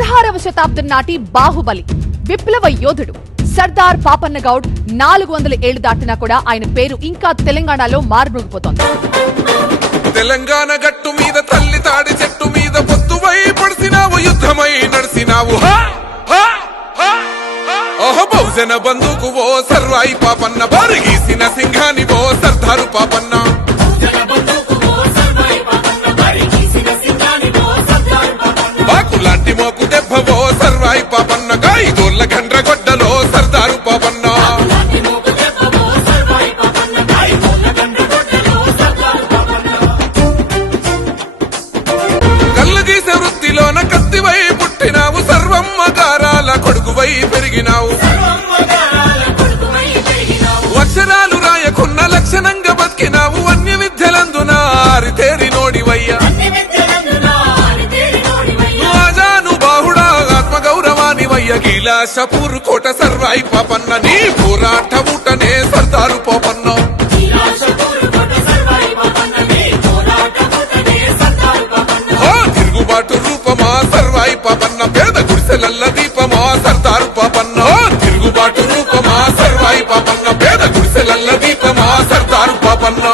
పదహారవ శతాబ్దం నాటి బాహుబలి. విప్లవ యోధుడు సర్దార్ పాపన్న గౌడ్ నాలుగు వందల ఏళ్ళు దాటినా కూడా ఆయన పేరు ఇంకా తెలంగాణలో మారుమోగిపోతోంది. తెలంగాణ గట్టు మీద తల్లి తాడి చెట్టు మీద పొత్తువై పడిసినావు యుద్ధమై నడిసినావు! ఓహో బహుజన బంధుకు ఓ సర్వాయి పాపన్న బారిగీసిన సింహాని ఓ సర్దారు పాపన్న. ఆరితేరి నోడివయ్యా. బాహుడా ఆత్మ కోట సర్వై పాపన్న నీ పోరాట ఊటనే సర్దారు పోపన్న తిరుగుబాటు రూపమా సర్వై పాపన్న పేద గుడిసెలల్ల దీపమా సర్దారు పాపన్న తిరుగుబాటు రూపమా సర్వై పాపన్న పేద గుడిసెలల్ల దీపమా సర్దారు పాపన్న